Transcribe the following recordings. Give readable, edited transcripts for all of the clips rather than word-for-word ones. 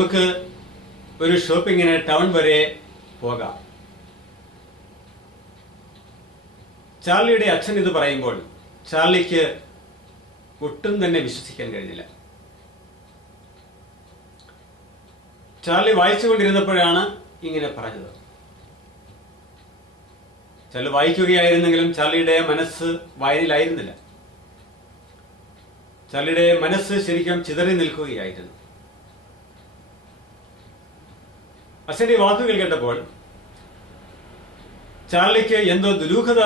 നമുക്ക് ഒരു ഷോപ്പിങ്ങിന് ടൗൺ വരെ പോകാം. ചാർലിയുടെ അച്ഛൻ ഇത് പറയുമ്പോൾ ചാർലിക്ക് ഒട്ടും തന്നെ വിശ്വസിക്കാൻ കഴിഞ്ഞില്ല. ചാർലി വായിച്ചുകൊണ്ടിരുന്നപ്പോഴാണ് ഇങ്ങനെ പറഞ്ഞത്. ചാർലി വായിക്കുകയായിരുന്നെങ്കിലും ചാർലിയുടെ മനസ്സ് വായനയിലായിരുന്നില്ല. ചാർലിയുടെ മനസ്സ് ശരിക്കും ചിതറി നിൽക്കുകയായിരുന്നു. അച്ഛന്റെ വാക്കുകൾ കേട്ടപ്പോൾ ചാർലിക്ക് എന്തോ ദുരൂഹത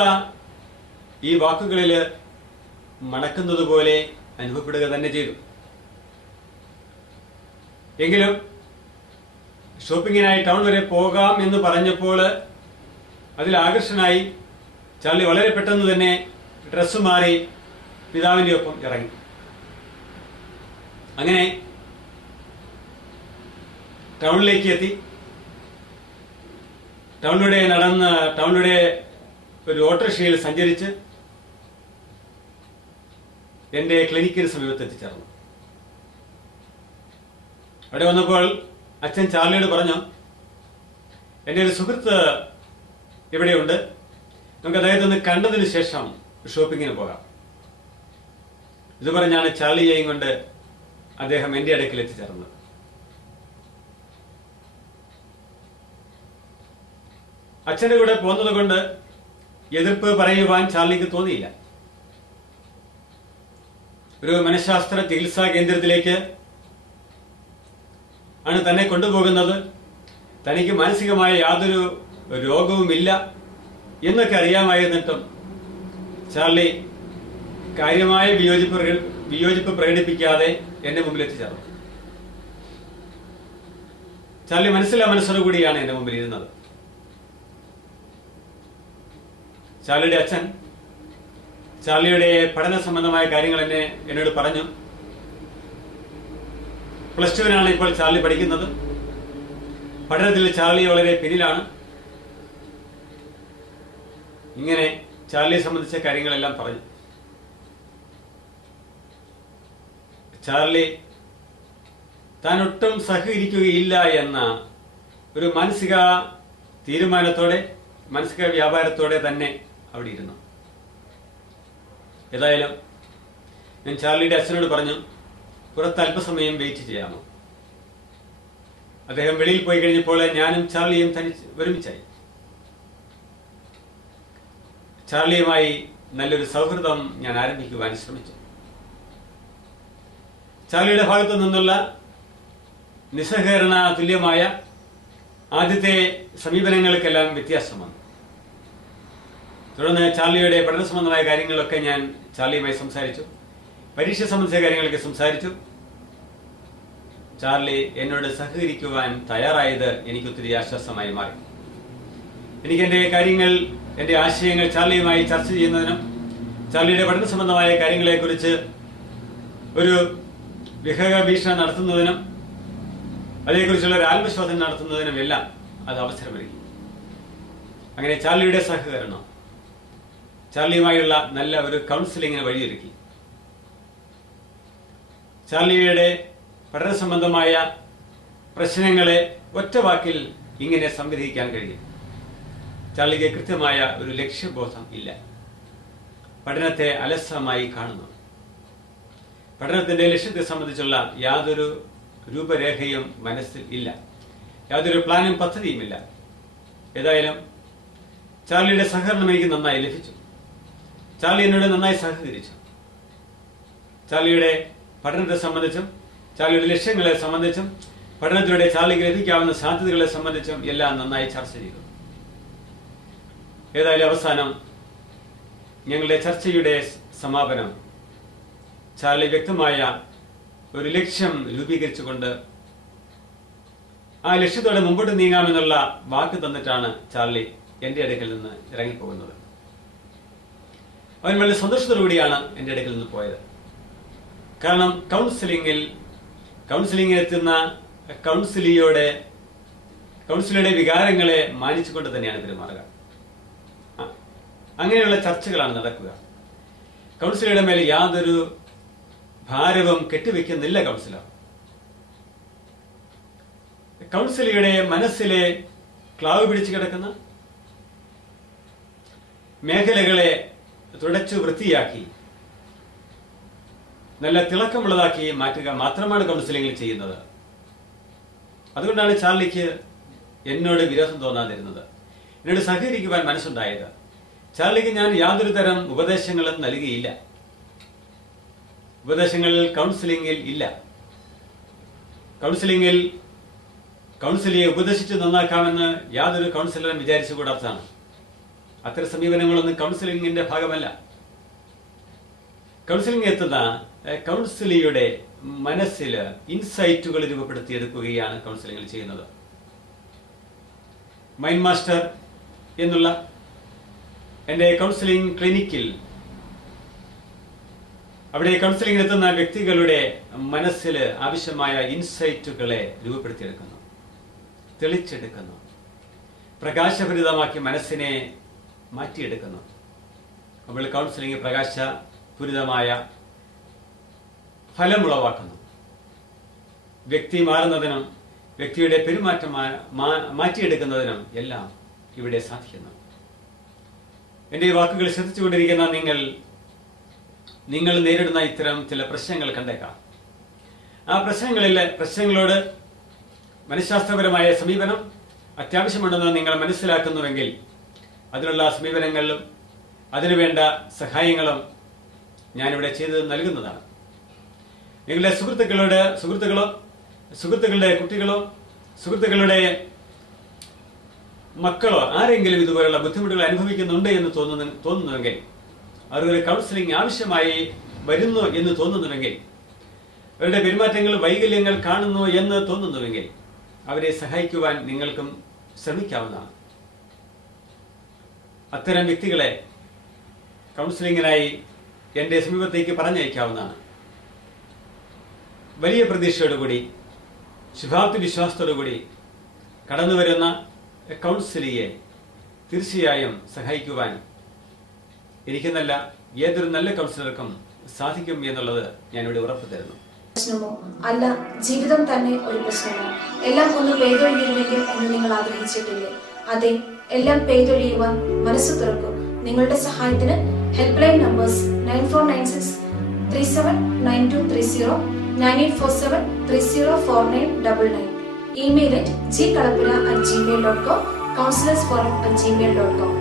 ഈ വാക്കുകളിൽ മണക്കുന്നത് പോലെ അനുഭവപ്പെടുക തന്നെ ചെയ്തു. എങ്കിലും ഷോപ്പിങ്ങിനായി ടൗൺ വരെ പോകാം എന്ന് പറഞ്ഞപ്പോൾ അതിൽ ആകർഷനായി ചാർലി വളരെ പെട്ടെന്ന് തന്നെ ഡ്രസ്സ് മാറി പിതാവിന്റെ ഒപ്പം ഇറങ്ങി. അങ്ങനെ ടൗണിലേക്ക് എത്തി. ടൗണിലൂടെ ഒരു ഓട്ടോറിക്ഷയിൽ സഞ്ചരിച്ച് എന്റെ ക്ലിനിക്കിന് സമീപത്ത് എത്തിച്ചേർന്നു. അവിടെ വന്നപ്പോൾ അച്ഛൻ ചാർലിയോട് പറഞ്ഞു, എന്റെ ഒരു സുഹൃത്ത് ഇവിടെയുണ്ട്, നമുക്ക് അദ്ദേഹത്തെ ഒന്ന് കണ്ടതിന് ശേഷം ഷോപ്പിങ്ങിന് പോകാം. ഇത് പറഞ്ഞാണ് ചാർലിയെയും കൊണ്ട് അദ്ദേഹം എന്റെ അടുക്കൽ എത്തിച്ചേർന്നത്. അച്ഛന്റെ കൂടെ പോകുന്നത് കൊണ്ട് എതിർപ്പ് പറയുവാൻ ചാർലിക്ക് തോന്നിയില്ല. ഒരു മനഃശാസ്ത്ര ചികിത്സാ കേന്ദ്രത്തിലേക്ക് ആണ് തന്നെ കൊണ്ടുപോകുന്നത്. തനിക്ക് മാനസികമായ യാതൊരു രോഗവുമില്ല എന്നൊക്കെ അറിയാമായിരുന്നിട്ടും ചാർലി കാര്യമായ വിയോജിപ്പ് പ്രകടിപ്പിക്കാതെ എന്റെ മുമ്പിൽ എത്തിച്ചേർന്നു. ചാർലി മനസ്സോടുകൂടിയാണ് എന്റെ മുമ്പിൽ ഇരുന്നത്. ചാർലിയുടെ അച്ഛൻ ചാർലിയുടെ പഠന സംബന്ധമായ കാര്യങ്ങൾ എന്നോട് പറഞ്ഞു. പ്ലസ് ടുവിനാണ് ഇപ്പോൾ ചാർലി പഠിക്കുന്നത്. പഠനത്തിൽ ചാർലി വളരെ പിന്നിലാണ്. ഇങ്ങനെ ചാർലിയെ സംബന്ധിച്ച കാര്യങ്ങളെല്ലാം പറഞ്ഞു. ചാർലി താൻ ഒട്ടും സഹകരിക്കുകയില്ല എന്ന ഒരു മാനസിക തീരുമാനത്തോടെ, മാനസിക വ്യാപാരത്തോടെ തന്നെ അവിടെ ഇരുന്നു. ഏതായാലും ഞാൻ ചാർലിയുടെ അച്ഛനോട് പറഞ്ഞു, പുറത്ത് അല്പസമയം വെയിറ്റ് ചെയ്യാമോ? അദ്ദേഹം വെളിയിൽ പോയി കഴിഞ്ഞപ്പോൾ ഞാനും ചാർലിയും ഒരുമിച്ചായി. ചാർലിയുമായി നല്ലൊരു സൗഹൃദം ഞാൻ ആരംഭിക്കുവാൻ ശ്രമിച്ചു. ചാർലിയുടെ ഭാഗത്തു നിന്നുള്ള നിസ്സഹകരണ തുല്യമായ ആദ്യത്തെ സമീപനങ്ങൾക്കെല്ലാം വ്യത്യാസം വന്നു. തുടർന്ന് ചാർലിയുടെ പഠന സംബന്ധമായ കാര്യങ്ങളൊക്കെ ഞാൻ ചാർലിയുമായി സംസാരിച്ചു. പരീക്ഷ സംബന്ധിച്ച കാര്യങ്ങളൊക്കെ സംസാരിച്ചു. ചാർലി എന്നോട് സഹകരിക്കുവാൻ തയ്യാറായത് എനിക്ക് ഒത്തിരി ആശ്വാസമായി മാറി. എനിക്ക് എന്റെ ആശയങ്ങൾ ചാർലിയുമായി ചർച്ച ചെയ്യുന്നതിനും ചാർലിയുടെ പഠന സംബന്ധമായ കാര്യങ്ങളെക്കുറിച്ച് ഒരു വിഹകഭീഷണി നടത്തുന്നതിനും അതേക്കുറിച്ചുള്ള ഒരു ആത്മശോധന നടത്തുന്നതിനും എല്ലാം അത് അവസരമൊരുക്കി. അങ്ങനെ ചാർലിയുടെ സഹകരണം ചാർലിയുമായുള്ള നല്ല ഒരു കൗൺസിലിങ്ങിന് വഴിയൊരുക്കി. ചാർലിയുടെ പഠന സംബന്ധമായ പ്രശ്നങ്ങളെ ഒറ്റ വാക്കിൽ ഇങ്ങനെ സംഗ്രഹിക്കാൻ കഴിയും. ചാർലിക്ക് കൃത്യമായ ഒരു ലക്ഷ്യബോധം ഇല്ല. പഠനത്തെ അലസമായി കാണുന്നു. പഠനത്തിന്റെ ലക്ഷ്യത്തെ സംബന്ധിച്ചുള്ള യാതൊരു രൂപരേഖയും മനസ്സിൽ ഇല്ല. യാതൊരു പ്ലാനും പദ്ധതിയുമില്ല. ഏതായാലും ചാർലിയുടെ സഹകരണം എനിക്ക് നന്നായി ലഭിച്ചു. ചാർലി എന്നോട് നന്നായി സഹകരിച്ചു. ചാർലിയുടെ പഠനത്തെ സംബന്ധിച്ചും ചാർലിയുടെ ലക്ഷ്യങ്ങളെ സംബന്ധിച്ചും പഠനത്തിലൂടെ ചാർലിക്ക് ലഭിക്കാവുന്ന സാധ്യതകളെ സംബന്ധിച്ചും എല്ലാം നന്നായി ചർച്ച ചെയ്തു. ഏതായാലും അവസാനം ഞങ്ങളുടെ ചർച്ചയുടെ സമാപനം ചാർലി വ്യക്തമായ ഒരു ലക്ഷ്യം രൂപീകരിച്ചുകൊണ്ട് ആ ലക്ഷ്യത്തോടെ മുമ്പോട്ട് നീങ്ങാമെന്നുള്ള വാക്ക് തന്നിട്ടാണ് ചാർലി എന്റെ അടുക്കൽ നിന്ന് ഇറങ്ങിപ്പോകുന്നത്. അവൻ വളരെ സന്തോഷത്തോടുകൂടിയാണ് എന്റെ അടുക്കൽ നിന്ന് പോയത്. കാരണം കൗൺസിലിംഗിൽ എത്തുന്ന കൗൺസിലറുടെ വികാരങ്ങളെ മാനിച്ചുകൊണ്ട് തന്നെയാണ് പെരുമാറുക. അങ്ങനെയുള്ള ചർച്ചകളാണ് നടക്കുക. കൗൺസിലറുടെ മേലെ യാതൊരു ഭാരവും കെട്ടിവെക്കുന്നില്ല കൗൺസിലർ. കൗൺസിലിയുടെ മനസ്സിലെ ക്ലാവ് പിടിച്ചു കിടക്കുന്ന മേഖലകളെ തുടച്ചു വൃത്തിയാക്കി നല്ല തിളക്കമുള്ളതാക്കി മാറ്റുക മാത്രമാണ് കൗൺസിലിംഗിൽ ചെയ്യുന്നത്. അതുകൊണ്ടാണ് ചാർലിക്ക് എന്നോട് വിരോധം തോന്നാതിരുന്നത്, എന്നോട് സഹകരിക്കുവാൻ മനസ്സുണ്ടായത്. ചാർലിക്ക് ഞാൻ യാതൊരു തരം ഉപദേശങ്ങളും നൽകിയില്ല. ഉപദേശങ്ങൾ കൗൺസിലിംഗിൽ ഇല്ല. കൗൺസിലിയെ ഉപദേശിച്ച് നന്നാക്കാമെന്ന് യാതൊരു കൗൺസിലറും വിചാരിച്ചുകൂടാത്തതാണ്. അത്തരം സമീപനങ്ങളൊന്നും കൗൺസിലിംഗിന്റെ ഭാഗമല്ല. കൗൺസിലിംഗ് എത്തുന്ന കൗൺസിലിയുടെ മനസ്സിൽ ഇൻസൈറ്റുകൾ രൂപപ്പെടുത്തിയെടുക്കുകയാണ് കൗൺസിലിംഗിൽ ചെയ്യുന്നത്. മൈൻഡ് മാസ്റ്റർ എന്നുള്ള എൻ്റെ കൗൺസിലിംഗ് ക്ലിനിക്കിൽ അവിടെ കൗൺസിലിംഗിൽ എത്തുന്ന വ്യക്തികളുടെ മനസ്സിൽ ആവശ്യമായ ഇൻസൈറ്റുകളെ രൂപപ്പെടുത്തിയെടുക്കുന്നു, തെളിച്ചെടുക്കുന്നു, പ്രകാശപൂരിതമാക്കി മനസ്സിനെ മാറ്റിയെടുക്കുന്നു. അപ്പോൾ കൗൺസിലിംഗ് പ്രകാശപൂരിതമായ ഫലമുളവാക്കുന്നു. വ്യക്തി മാറുന്നതിനും വ്യക്തിയുടെ പെരുമാറ്റം മാറ്റിയെടുക്കുന്നതിനും എല്ലാം ഇവിടെ സാധിക്കുന്നു. എൻ്റെ ഈ വാക്കുകൾ ശ്രദ്ധിച്ചുകൊണ്ടിരിക്കുന്ന നിങ്ങൾ നേരിടുന്ന ഇത്തരം ചില പ്രശ്നങ്ങൾ കണ്ടേക്കാം. ആ പ്രശ്നങ്ങളോട് മനഃശാസ്ത്രപരമായ സമീപനം അത്യാവശ്യമുണ്ടെന്ന് നിങ്ങൾ മനസ്സിലാക്കുന്നുവെങ്കിൽ അതിനുള്ള സമീപനങ്ങളിലും അതിനുവേണ്ട സഹായങ്ങളും ഞാനിവിടെ ചെയ്ത് നൽകുന്നതാണ്. നിങ്ങളുടെ സുഹൃത്തുക്കളുടെ കുട്ടികളോ സുഹൃത്തുക്കളുടെ മക്കളോ ആരെങ്കിലും ഇതുപോലുള്ള ബുദ്ധിമുട്ടുകൾ അനുഭവിക്കുന്നുണ്ട് എന്ന് തോന്നുന്നുവെങ്കിൽ, അവർക്ക് കൗൺസിലിംഗ് ആവശ്യമായി വരുന്നു എന്ന് തോന്നുന്നുവെങ്കിൽ, അവരുടെ പെരുമാറ്റങ്ങൾ വൈകല്യങ്ങൾ കാണുന്നു എന്ന് തോന്നുന്നുവെങ്കിൽ അവരെ സഹായിക്കുവാൻ നിങ്ങൾക്കും ശ്രമിക്കാവുന്നതാണ്. അത്തരം വ്യക്തികളെ കൗൺസിലിംഗിനായി എൻ്റെ സമീപത്തേക്ക് പറഞ്ഞയക്കാവുന്നതാണ്. വലിയ പ്രതീക്ഷയോടുകൂടി ശുഭാപ്തി വിശ്വാസത്തോടുകൂടി കടന്നുവരുന്ന കൗൺസിലിയെ തീർച്ചയായും സഹായിക്കുവാൻ എനിക്കെന്നല്ല ഏതൊരു നല്ല കൗൺസിലർക്കും സാധിക്കും എന്നുള്ളത് ഞാനിവിടെ ഉറപ്പു തരുന്നു. പ്രശ്നമോ അല്ല, ജീവിതം തന്നെ ഒരു പ്രശ്നമോ? എല്ലാം ഒന്ന് പെയ്തൊഴിഞ്ഞിരുന്നെങ്കിൽ എന്ന് നിങ്ങൾ ആഗ്രഹിച്ചിട്ടില്ലേ? അതെ, എല്ലാം പെയ്തൊഴിയുവാൻ മനസ്സ് തുറക്കും. നിങ്ങളുടെ സഹായത്തിന് help line numbers 9496379230, 9847304999, email @gkalapura@gmail.com, counselorsforum@gmail.com.